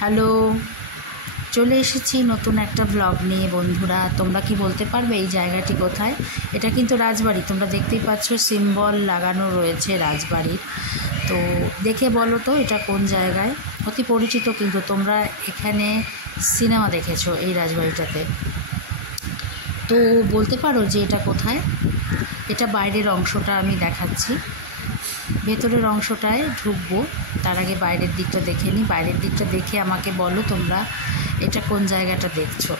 Hello, চলে এসেছি নতুন একটা ব্লগ নিয়ে। বন্ধুরা, তোমরা কি বলতে পারবে এই জায়গাটি কোথায়? এটা কিন্তু রাজবাড়ি। তোমরা দেখতেই পাচ্ছ সিম্বল লাগানো রয়েছে রাজবাড়ির। তো দেখে বলো তো এটা কোন জায়গায়? অতি পরিচিত, কিন্তু তোমরা এখানে সিনেমা দেখেছো এই রাজবাড়িটাতে। তো বলতে পারো যে এটা কোথায়? এটা বাইরের অংশটা আমি দেখাচ্ছি, ভেতরের অংশটায় ঢুকবো। তার আগে বাইরের দিকটা দেখে নিই। বাইরের দিকটা দেখে আমাকে বলো তোমরা এটা কোন জায়গাটা দেখছো,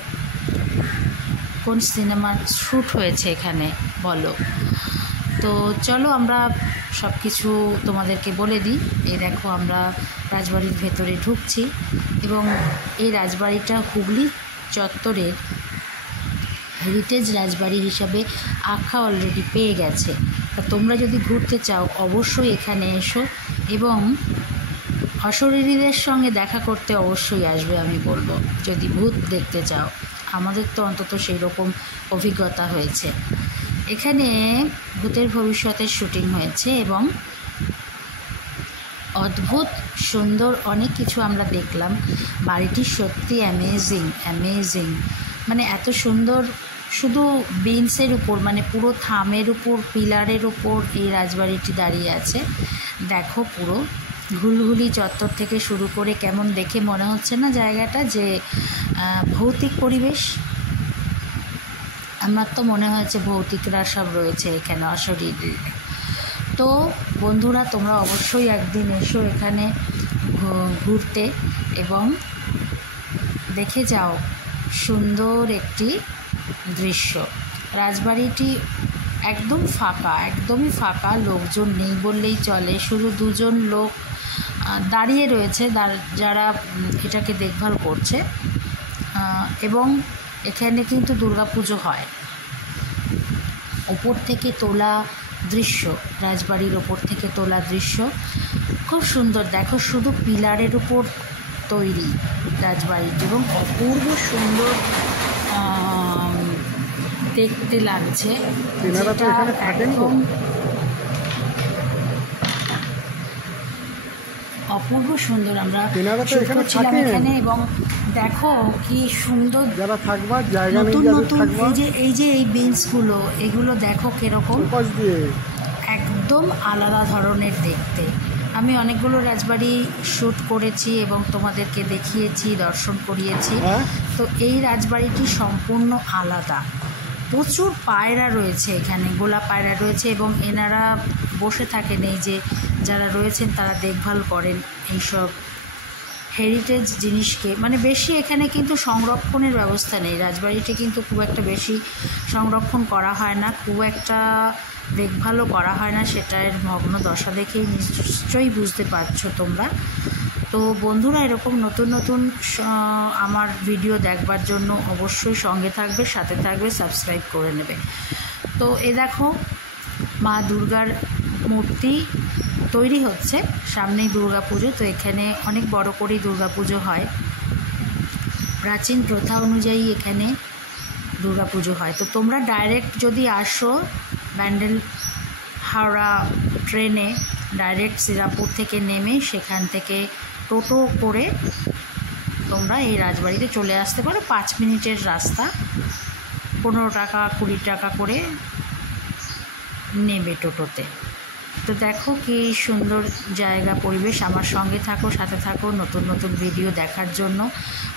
কোন সিনেমার শ্যুট হয়েছে এখানে বলো। তো চলো আমরা সব কিছু তোমাদেরকে বলে দিই। এই দেখো আমরা রাজবাড়ির ভেতরে ঢুকছি এবং এই রাজবাড়িটা হুগলি চত্বরের হেরিটেজ রাজবাড়ি হিসাবে আখ্যা অলরেডি পেয়ে গেছে। তা তোমরা যদি ঘুরতে চাও অবশ্যই এখানে এসো এবং অশরীরীদের সঙ্গে দেখা করতে অবশ্যই আসবে। আমি বলবো যদি ভূত দেখতে চাও, আমাদের তো অন্তত সেই রকম অভিজ্ঞতা হয়েছে। এখানে ভূতের ভবিষ্যতের শুটিং হয়েছে এবং অদ্ভুত সুন্দর অনেক কিছু আমরা দেখলাম। বাড়িটি সত্যি অ্যামেজিং, মানে এত সুন্দর। শুধু বিনসের উপর, মানে পুরো থামের উপর, পিলারের উপর এই রাজবাড়িটি দাঁড়িয়ে আছে। দেখো পুরো ঘুলঘুলি চত্বর থেকে শুরু করে কেমন দেখে মনে হচ্ছে না জায়গাটা যে ভৌতিক পরিবেশ। আমার তো মনে হয়েছে ভৌতিকরা সব রয়েছে এখানে, অশরীরী। তো বন্ধুরা, তোমরা অবশ্যই একদিন এসো এখানে ঘুরতে এবং দেখে যাও সুন্দর একটি দৃশ্য। রাজবাড়িটি একদমই ফাঁকা, লোকজন নেই বললেই চলে। শুধু দুজন লোক দাঁড়িয়ে রয়েছে যারা এটাকে দেখভাল করছে। এবং এখানে কিন্তু দুর্গাপুজো হয়। ওপর থেকে তোলা দৃশ্য, রাজবাড়ির ওপর থেকে তোলা দৃশ্য খুব সুন্দর। দেখো শুধু পিলারের উপর তৈরি রাজবাড়িটি এবং অপূর্ব সুন্দর দেখতে লাগছে। একদম অপূর্ব সুন্দর। আমরা ছিলাম এখানে এবং দেখো কি সুন্দর নতুন এই বেঞ্চগুলো, এগুলো দেখো কিরকম একদম আলাদা ধরনের দেখতে। আমি অনেকগুলো রাজবাড়ি শ্যুট করেছি এবং তোমাদেরকে দেখিয়েছি, দর্শন করিয়েছি। তো এই রাজবাড়িটি সম্পূর্ণ আলাদা। প্রচুর পায়রা রয়েছে এখানে, গোলা পায়রা রয়েছে এবং এনারা বসে থাকেন, এই যে যারা রয়েছেন তারা দেখভাল করেন এইসব হেরিটেজ জিনিসকে। মানে বেশি এখানে কিন্তু সংরক্ষণের ব্যবস্থা নেই। রাজবাড়িটি কিন্তু খুব একটা বেশি সংরক্ষণ করা হয় না, খুব একটা দেখভালও করা হয় না। সেটার ভগ্ন দশা দেখেই নিশ্চয়ই বুঝতে পারছো তোমরা। তো বন্ধুরা, এরকম নতুন আমার ভিডিও দেখবার জন্য অবশ্যই সঙ্গে থাকবে, সাথে থাকবে, সাবস্ক্রাইব করে নেবে। তো এ দেখো মা দুর্গার মূর্তি তৈরি হচ্ছে, সামনেই দুর্গাপুজো। তো এখানে অনেক বড় করেই দুর্গাপুজো হয়। প্রাচীন প্রথা অনুযায়ী এখানে দুর্গাপুজো হয়। তো তোমরা ডাইরেক্ট যদি আসো ব্যান্ডেল হাওড়া ট্রেনে, ডাইরেক্ট শ্রীরামপুর থেকে নেমে সেখান থেকে টোটো করে তোমরা এই রাজবাড়িতে চলে আসতে পারো। 5 মিনিটের রাস্তা, 15 টাকা 20 টাকা করে নেবে টোটোতে। তো দেখো কি সুন্দর জায়গা, পরিবেশ। আমার সঙ্গে থাকো, সাথে থাকো নতুন ভিডিও দেখার জন্য।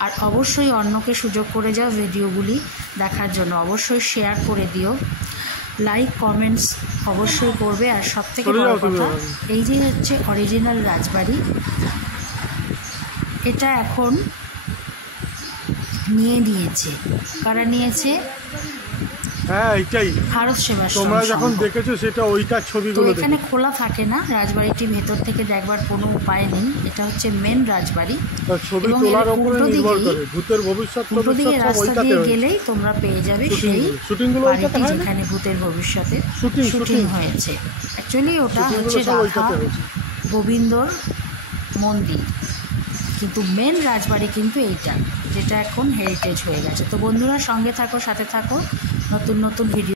আর অবশ্যই অন্যকে সুযোগ করে যাও ভিডিওগুলি দেখার জন্য। অবশ্যই শেয়ার করে দিও, লাইক কমেন্টস অবশ্যই করবে। আর সবথেকে বড় কথা, এই যে হচ্ছে অরিজিনাল রাজবাড়ি, এটা এখন নিয়েছে। কারা নিয়েছে? হ্যাঁ, এটাই ভারত সেবাশ্রম। তোমরা যখন দেখেছো সেটা ওইটার ছবিগুলো। তো এখানে খোলা থাকে না রাজবাড়িটি, ভেতর থেকে দেখবার কোনো উপায় নেই। এটা হচ্ছে মেন রাজবাড়ি। ছবি তোলার উপরে নির্ভর করে ভূতের ভবিষ্যৎ। উল্টো দিকে রাস্তা দিয়ে গেলেই তোমরা পেয়ে যাবে সেই বাড়িটি যেখানে ভূতের ভবিষ্যতে শুটিং হয়েছে। অ্যাকচুয়ালি ওটা হচ্ছে রাধা গোবিন্দর মন্দির, কিন্তু মেন রাজবাড়ি কিন্তু এইটা, যেটা এখন হেরিটেজ হয়ে গেছে। তো বন্ধুরা, সঙ্গে থাকো, সাথে থাকো, নতুন ভিডিও